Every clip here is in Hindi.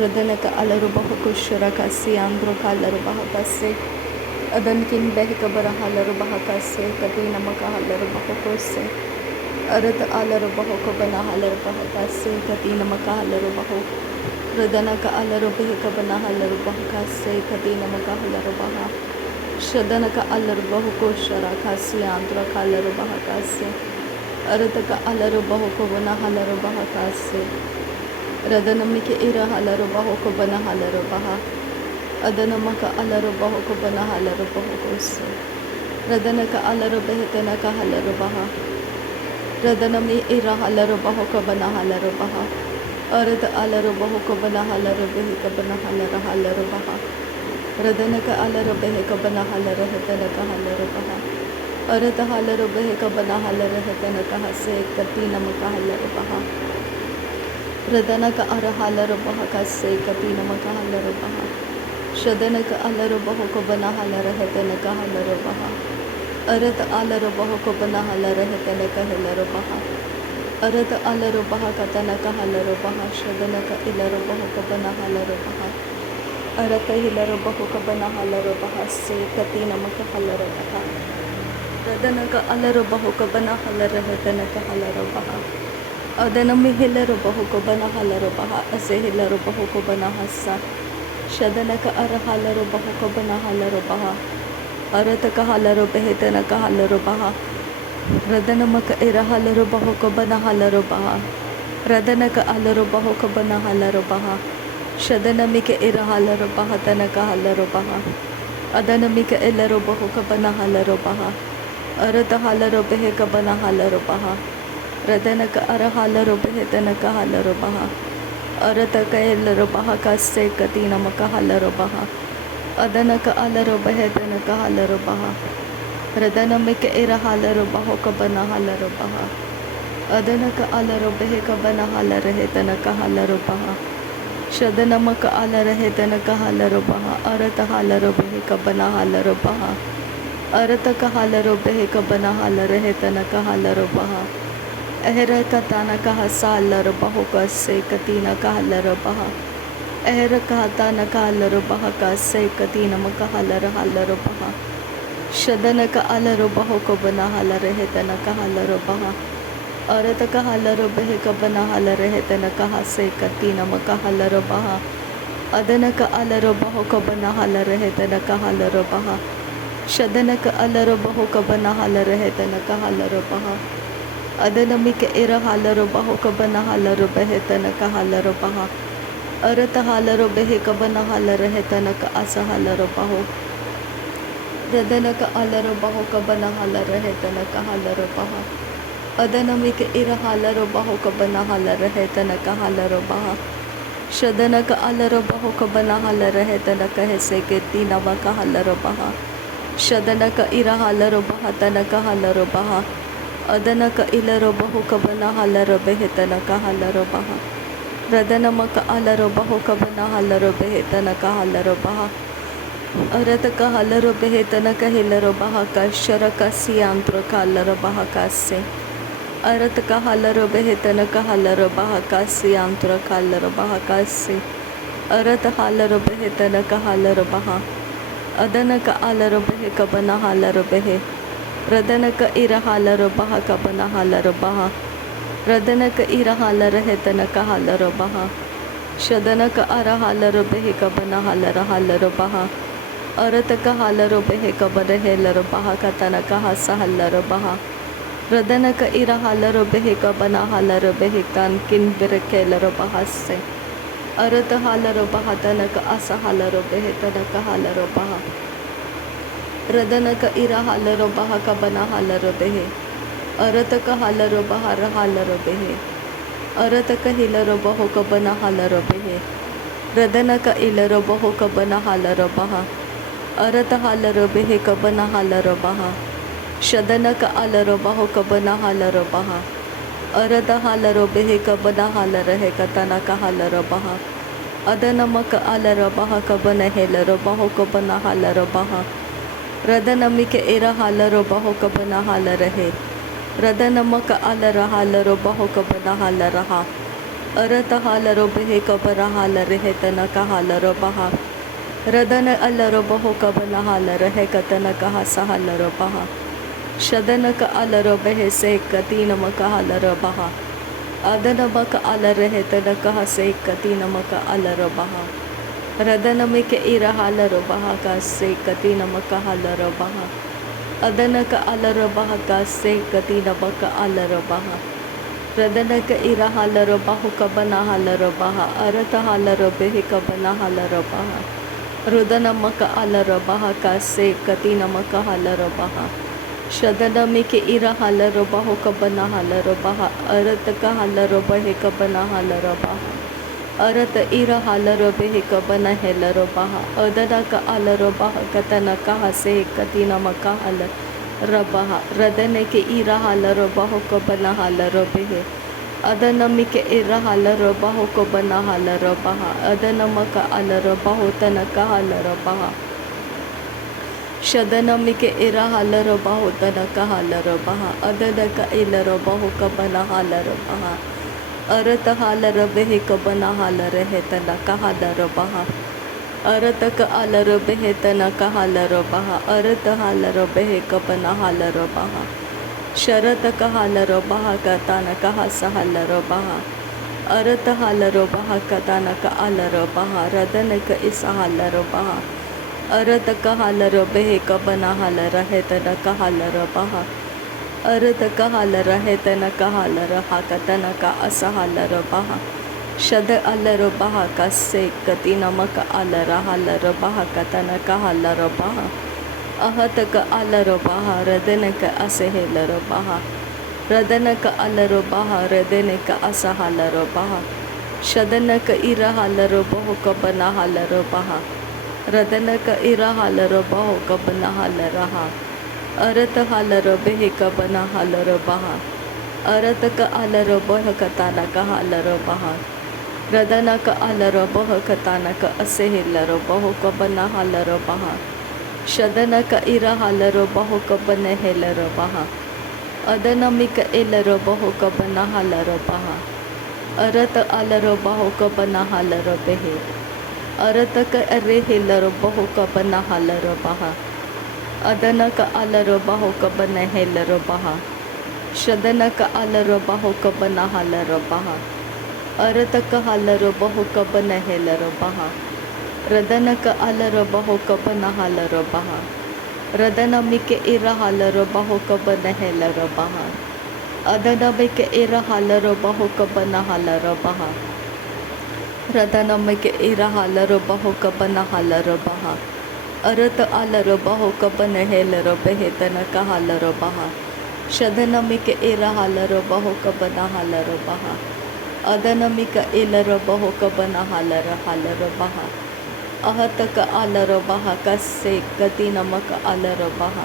Rodana ka alarubaho ko shura kasi andro ka alarubaho kasi adan kin behi ka baraha alarubaho kasi katina maka alarubaho ko se arad alarubaho ko banaha alarubaho kasi katina maka alarubaho Rodana ka alarubahi ka banaha alarubaho kasi katina maka alarubaha Shadana ka alarubaho ko shura kasi andro ka alarubaho kasi arad ka alarubaho ko banaha alarubaho kasi Radanamike ira halarubaho ko bana halarubaha. Adanamaka alarubaho ko bana halarubaho ko se. Radanaka alarubahetanaka halarubaha. Radanami ira halarubaho ko bana halarubaha. Arada alarubaho ko bana halarubahi ka bana halarubaha. Radanaka alarubahe ka bana halarubahetanaka halarubaha. Arada halarubahe ka bana halarubahetanaka hase katina maka halarubaha. Radanaka arahalarabaha kase katina makahalarabaha. Shadanaka alarabaho ko banahalarehetanaka halarabaha. Arata alarabaho ko banahalarehetanaka halarabaha. Arata alarabaha katanaka halarabaha. Shadanaka ilarabaho ko banahalarabaha. Arata hilarabaho ko banahalarabaha se katina makahalarabaha. Radanaka alarabaho ko banahalarehetanaka halarabaha. Adanami hilarabaho ko banahalarabaha ase hilarabaho ko banahasa Shadanaka arahalarabaho ko banahalarabaha Arataka halarabahetanaka halarabaha Radanamaka irahalarabaho ko banahalarabaha Radanaka alarabaho ko banahalarabaha Shadanamika irahalarabaha tanaka halarabaha Adanamika ilarabaho ko banahalarabaha Aratahalarabahe ka banahalarabaha Radanaka arahalarabahetanaka halarabaha Arataka ilarabaha kase katina maka halarabaha Adanaka alarabahetanaka halarabaha Radanamika irahalarabaho ka banahalarabaha Adanaka alarabahe ka banahalarahetanaka halarabaha Shadanamaka alarahetanaka halarabaha Aratahalarabahe ka banahalarabaha Arataka halarabahe ka banahalarahetanaka halarabaha Ehra katana kahasa larabaho kase katina kahalarabaha Ehra katana kahalarabaha kase katina makahalara halarabaha Shadana ka alarabaho ko banahalarahetana kahalarabaha Arata kahalarabahe ka banahalarahetana kahase katina makahalarabaha Adana ka alarabaho ka banahalarahetana kahalarabaha Shadana ka alarabaho ka banahalarahetana kahalarabaha Adanamika irahalarabaho ka banahalarabahetana kahalarabaha Arata halarabahe ka banahalarahetana ka asahalarabaho Radanaka alarabaho ka banahalarahetana kahalarabaha Adanamika irahalarabaho ka banahalarahetana kahalarabaha Shadanaka alarabaho ka banahalarahetana kaheseketina makahalarabaha Shadanaka irahalarabaha tanaka halarabaha Adanaka ilarabaho ka banahalarabahetana kahalarabaha Radanamaka alarabaho ka banahalarabahetana kahalarabaha Arataka halarabahetana kahilarabaha ka sharaka siyantra kalarabaha kase Arataka halarabahetana kahalarabaha ka siyantra kalarabaha kase Arata halarabahetana kahalarabaha Adanaka alarabahe ka banahalarabahe Radanaka irahalarabaha ka banahalarabaha Radanaka irahalarahetanaka halarabaha Shadanaka arahalarabahe ka banahalarahalarabaha Arataka halarabahe ka banahalarabaha katanaka hasahalarabaha Radanaka irahalarabahe ka banahalarabahe kan kinbirakelarabahase Arata halarabaha tanaka asahalarabahe tanaka halarabaha Radanaka irahalarabaha ka banahalarabahe Arataka halarabaha rahalarabahe Arataka hilarabaho ka banahalarabahe Radanaka ilarabaho ka banahalarabaha Arata halarabahe ka banahalarabaha Shadanaka alarabaho ka banahalarabaha Arata halarabahe ka banahalarahe katanaka halarabaha Adanamaka alarabaha ka banahalarabaho ka banahalarabaha Radanamika irahalarabaho ka banahalarahe Radanamaka alarahalarabaho ka banahalaraha अरत हालरो बेहे कबना हाल रहे तना का हालरो बहा रदन अलरो बहो कबना हाल रहे कतन कहा सहलरो बहा शदन का अलरो बेहे से कतीन मका हालरो बहा अदन मक अल रहे तन कहा से कतीन मका अलरो बहा रदन में के इरा हालरो बहा का से कतीन मका हालरो बहा अदन का अलरो बहा का से कतीन मका अलरो बहा रदन का इरा हालरो बाहु कबना हालरो बहा अरत हालरो बेहे कबना हालरो बहा रुदन मक अलरो बहा का से कतीन मका हालरो बहा शदन में के इरा हालरो बाहु कबना हालरो बहा अरत का हालरो बेहे कबना हालरो बहा अरत इरा हालरो बेहे कबना हेलरो बहा अदन का अलरो बहा कतन कहा से कतीन मका हाल रबहा रदन के इरा हालरो बाहु को बना हालरो बेहे अदनमी के इरा हालरो बाहु को बना हालरो बहा अदनम का अलरो बाहु तन का हालरो बहा शदनमी के इरा हालरो बाहु तन का हालरो बहा अदन का इलरो बाहु को बना हालरो बहा अरत हालरो बेहे को बना हालरो है तना का हालरो बहा अरत का अलरो बेहे तना का हालरो बहा अरत हालरो बेहे कबना हालरो बहा शरत का हालरो बहा का ताना का सहलरो बहा अरत हालरो बहा का ताना का अलरो बहा रदन का इस हालरो बहा अरत का हालरो बेहे कबना हाल रहे तना का हालरो बहा अरत का हाल रहे तना का हालरो हा का तना का असहालरो बहा शद अलरो बहा का से कती नमक अलरा हालरो बहा का तना का हालरो बहा अहत का अलरो बहा रदन का असहेलरो बहा रदन का अलरो बहा रदन का असहालरो बहा शदन का इरा हालरो बहो का बना हालरो बहा रदन का इरा हालरो बहो का बना हाल रहा अरत हालरो बेहे का बना हालरो बहा अरत का अलरो बह का ताना का हालरो बहा रदन का अलरो बह कताना का असहेलरो बहो का बना हालरो बहा शदन का इरा हालरो बहो का बने हेलरो बहा अदनमी का एलरो बहो का बना हालरो बहा अरत अलरो बहो का बना हालरो बेहे अरत का अरे हेलरो बहो का बना हालरो बहा अदन का अलरो बहो का बने हेलरो बहा शदन का अलरो बहो का बना हालरो बहा अरत का हालरो बहो कब नहेलरो बहा रदन का अलरो बहो कब नहालरो बहा रदन मिके इरा हालरो बहो कब नहेलरो बहा अदन मिके इरा हालरो बहो कब नहालरो बहा रदन मिके इरा हालरो बहो कब नहालरो बहा अरत अलरो बहो कब नहेलरो बेहे तन का हालरो बहा शदन मिके इरा हालरो बहो कब नहालरो बहा अदनमी का इलरो बहो का बना हालरो बहा अहत का अलरो बहा का से गति नमक अलरो बहा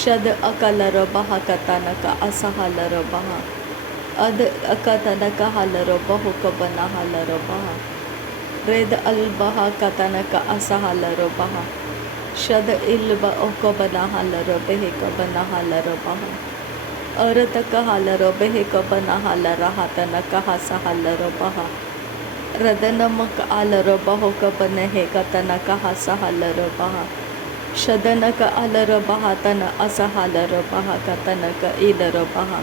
शद अकलरो बहा का तन का असहालरो बहा अद अकतन का हालरो बहो का बना हालरो बहा रेद अल बहा का तन का असहालरो बहा शद इल बहो का बना हालरो बेहे का बना हालरो बहा अरत का हालरो बेहे का बना हाल रहा तना कहा सहलरो बहा रदन मक अलरो बहो का बने है का तना कहा सहलरो बहा शदन का अलरो बहा तना असहालरो बहा का तना का इलरो बहा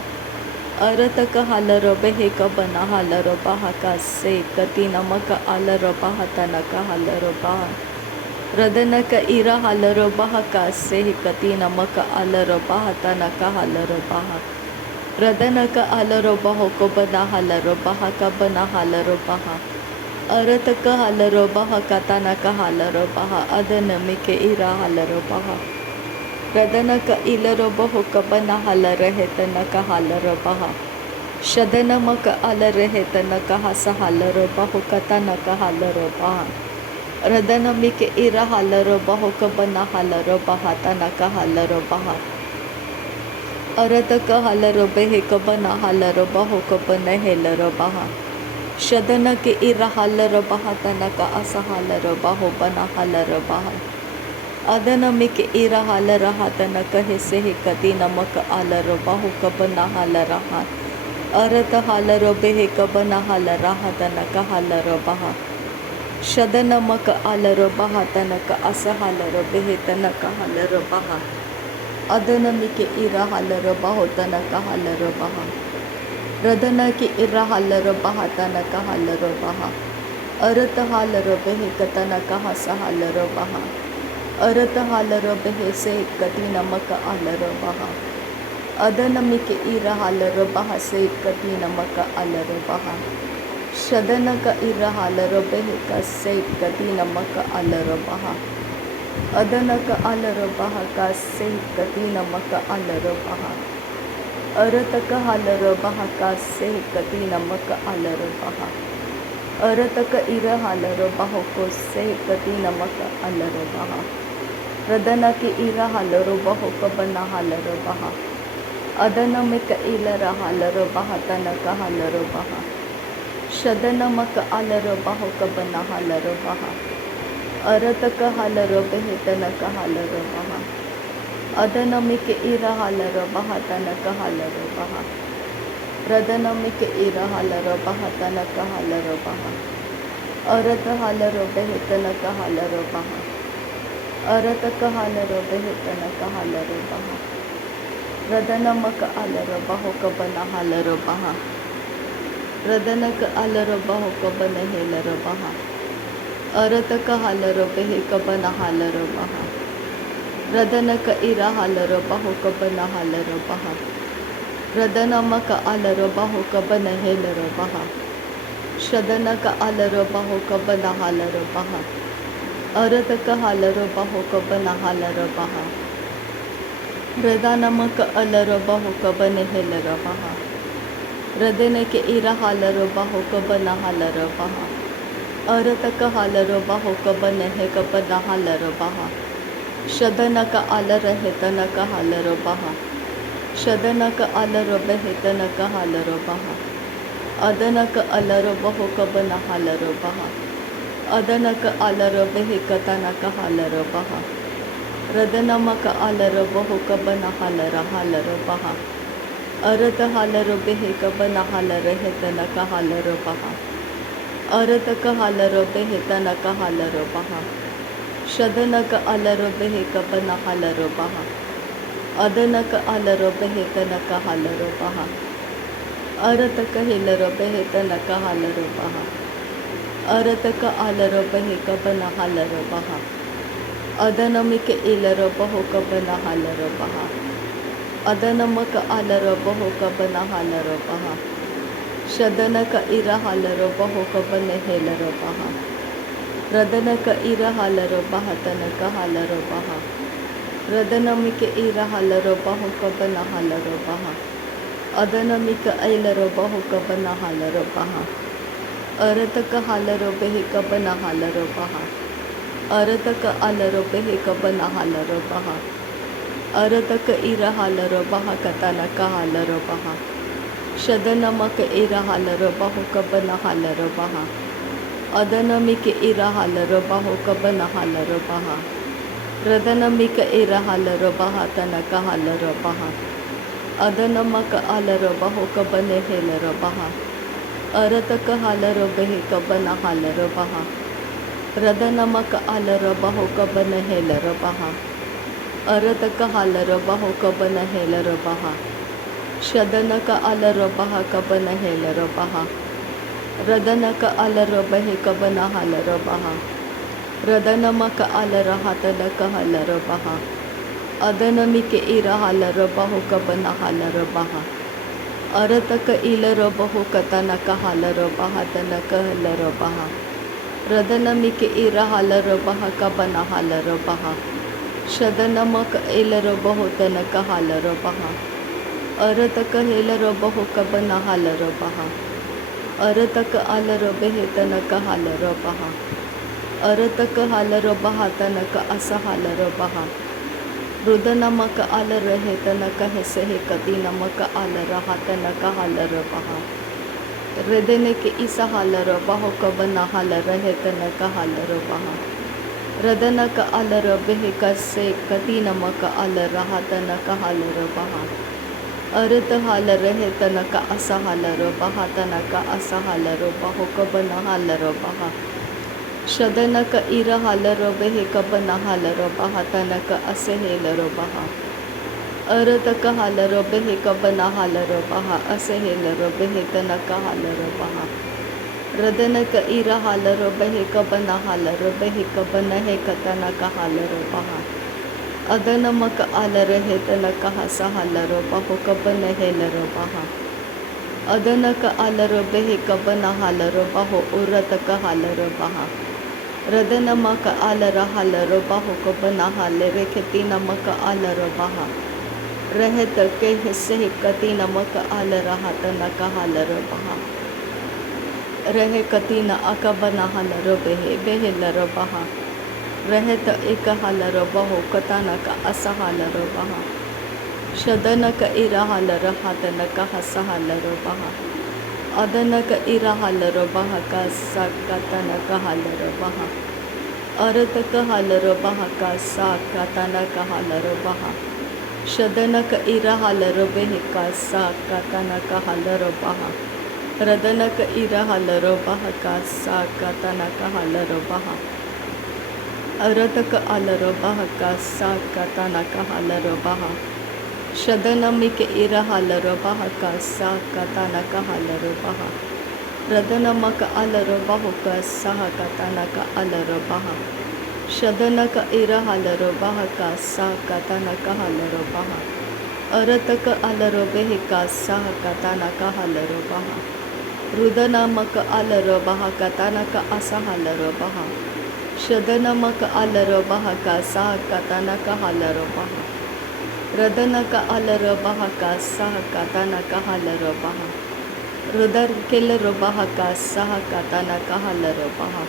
अरत का हालरो बेहे का बना हालरो बहा का से कती नमक अलरो बहा तना का हालरो बहा रदन का इरा हालरो बहा का से कती नमक अलरो बहा तना का हालरो बहा रदन का अलरो बहो को बना हालरो बहा का बना हालरो बहा अरत का हालरो बहा का तना का हालरो बहा अदन में के इरा हालरो बहा रदन का इलरो बहो का बना हाल रहे तना का हालरो बहा शदन मक अल रहे तना का सहालरो बहो का तना का हालरो बहा रदन मिके इरा हालरो बहो का बना हालरो बहा तना का हालरो बहा अरत का हालरो बेहे का बना हालरो बहो का बने हेलरो बहा शदन के इरा हालरो बहा तना का असहालरो बहो बना हालरो बहा अदन मिके इरा हाल रहा तना कहे से कती नमक आलरो बहो का बना हाल रहा अरत हालर बेहे कबना हालर हातनक हालर बहा शदनमक आलर बहा तनक अस हालर बेहे तनक हालर बहा अदनमिके इर हालर बहो तनक हालर बहा रदन के इर हालर बहा तनक हालर बहा अरत हालर बेहे कतनक हस हालर बहा अरत हालर बेहे से कति नमक आलर बहा अदनमिके इर हालर बहा से कति नमक आलर बहा शदनक इर हालर बेहे कसे कति नमक आलर बहा अदनक आलर बहा का से कति नमक आलर बहा अरतक हालर बहा का से कति नमक आलर बहा अरतक इर हालर बहो को से कति नमक आलर बहा रदन के इर हालर बहो कबना हालर बहा अदनमिक इलर हालर बहा तनक हालर बहा शदनमक आलर बहो कबना हालर बहा अरतक हालर बेहे तनक हालर बहा अदनमिक इर हालर बहा तनक हालर बहा रदनमिक इर हालर बहा तनक हालर बहा अरत हालर बेहे तनक हालर बहा अरतक हालर बेहे तनक हालर बहा रदनमक आलर बहो कबना हालर बहा रदनक आलर बहो कबन हेलर बहा अरतक हालर बेहे कबन हालर बहा रदनक इर हालर बहो कबन हालर बहा रदनमक आलर बहो कबन हेलर बहा शदनक आलर बहो कबन हालर बहा अरतक हालर बहो कबन हालर बहा रदनमक आलर बहो कबन हेलर बहा रदन के इर हालर बहो कबन हालर बहा अरतक हालर बहो कबन हे कबन हालर बहा शदनक आलर हे तनक हालर बहा शदनक आलर बेहे तनक हालर बहा अदनक आलर बहो कबन हालर बहा अदनक आलर बेहे कतनक हालर बहा रदनमक आलर बहो कबन हालर हालर बहा अरत हालर बेहे कबन हालर हे तनक हालर बहा अरतक हालर बेहे तनक हालर बहा शदनक आलर बेहे कबन हालर बहा अदनक आलर बेहे तनक हालर बहा अरतक हेलर बेहे तनक हालर बहा अरतक आलर बेहे कबन हालर बहा अदनमिक इलर बहो कबन हालर बहा अदनमक आलर बहो कबन हालर बहा शदनक इर हालर बहो कबन हेलर बहा रदनक इर हालर बहा तनक हालर बहा रदनमिक इर हालर बहो कबन हालर बहा अदनमिक इलर बहो कबन हालर बहा अरतक हालर बेहे कबन हालर बहा अरतक आलर बेहे कबन हालर बहा अरतक इर हालर बहा कतनक हालर बहा शदनमक इर हालर बहो कबन हालर बहा अदनमिक इर हालर बहो कबन हालर बहा रदनमिक इर हालर बहा तनक हालर बहा अदनमक आलर बहो कबन हेलर बहा अरतक हालर बेहे कबन हालर बहा रदनमक आलर बहो कबन हेलर बहा अरतक हालर बहो कबन हेलर बहा शदनक आलर बहा कबन हेलर बहा रदनक आलर बहे कबन हालर बहा रदनमक आलर हातनक हालर बहा अदनमिक इर हालर बहो कबन हालर बहा अरतक इलर बहो कतनक हालर बहा तनक हलर बहा रदनमिक इर हालर बहा कबन हालर बहा शदनमक इलर बहो तनक हालर बहा अरतक हेलर बहो कबन हालर बहा अरतक आलर बेहे तनक हालर बहा अरतक हालर बहा तनक अस हालर बहा रुदनमक आलर हे तनक हेसे हे कति नमक आलर हातनक हालर बहा रदन के इस हालर बहो कबन हालर हे तनक हालर बहा रदनक आलर बेहे कसे कति नमक आलर हातनक हालर बहा अर्थ हालर हे तनका असा हालर बहा तनका असा हालर बाहो कबन हालर बहा शदनक इर हालर बेहे कबन हालर बहा तनक असे हेलर बहा अरतक हालर बेहे कबन हालर बहा असे हेलर बेहे तनक हालर बहा रदनक इर हालर बेहे कबन हालर बेहे कबन हे कतनक हालर बहा अदनमक आलर हे तनक हसा हालर बाहो कबन हेलर बहा अदनक आलर बेहे कबन हालर बाहो उरतक हालर बहा रदनमक आलर हालर बाहो कबन हालर खेती नमक आलर बहा रहत के हिस्से कति नमक आलर हातनक हालर बहा रहे कति न अकबन हालर बेहे बेहेलर बहा रहत एक हालर बहो कतानक अस हालर बहा शदनक इर हालर हातनक हस हालर बहा अदनक इर हालर बहा का सा कतनक हालर बहा अरतक हालर बहा का सा कतनक हालर बहा शदनक इर हालर बेह का सा कतनक हालर बहा रदनक इर हालर बहा का सा कतनक हालर बहा अरतक आलर बहा का सा कतनक हालर बहा शदनमिक इर हालर बहा का सा कतनक हालर बहा रदनमक आलर बहो का सा कतनक आलर बहा शदनक इर हालर बहा का सा कतनक हालर बहा अरतक आलर बेह का सा कतनक हालर बहा रुदनमक आलर बहा कतनक अस हालर बहा शदनमक आलर बहा का सा कतनक हालर बहा रदनक आलर बहा का सा कतनक हालर बहा रुदर केलर बहा का सा कतनक हालर बहा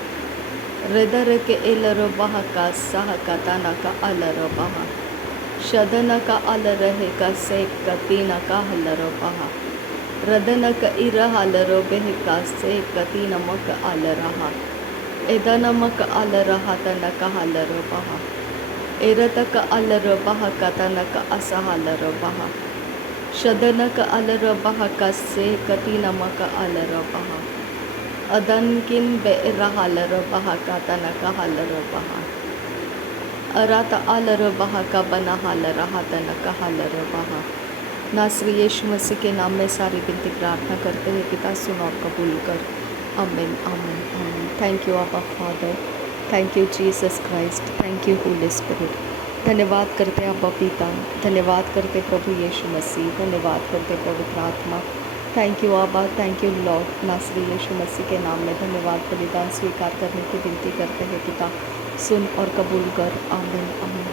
रदर के एलर बहा का सा कतनक आलर बहा शदनक आलर हे का से कतीनक हालर बहा रदनक इर हालर बेह का से कतीनमक आलर हा एदनमक आलर हातनक हालर बहा एरतक आलर बहा कतनक अस हालर बहा शदनक आलर बहा कसे कतीनमक आलर बहा अदनकिन बेर हालर बहा कतनक हालर बहा अरात आलर बहा का बना हालर हातनक हालर बहा। नासरी यीशु मसीह के नाम में सारी विनती प्रार्थना करते हैं पिता, सुन और कबूल कर। आमीन आमीन आमीन। थैंक यू आबा father, thank you Jesus Christ, thank you Holi spirit. धन्यवाद करते आबा पिता, धन्यवाद करते प्रभु यीशु मसीह, धन्यवाद करते पवित्र आत्मा। थैंक यू आबा, थैंक यू लॉर्ड। नासरी यीशु मसीह के नाम में धन्यवाद। बलिदान स्वीकार करने की विनती करते हैं पिता, सुन और कबूल कर। आमीन आमीन।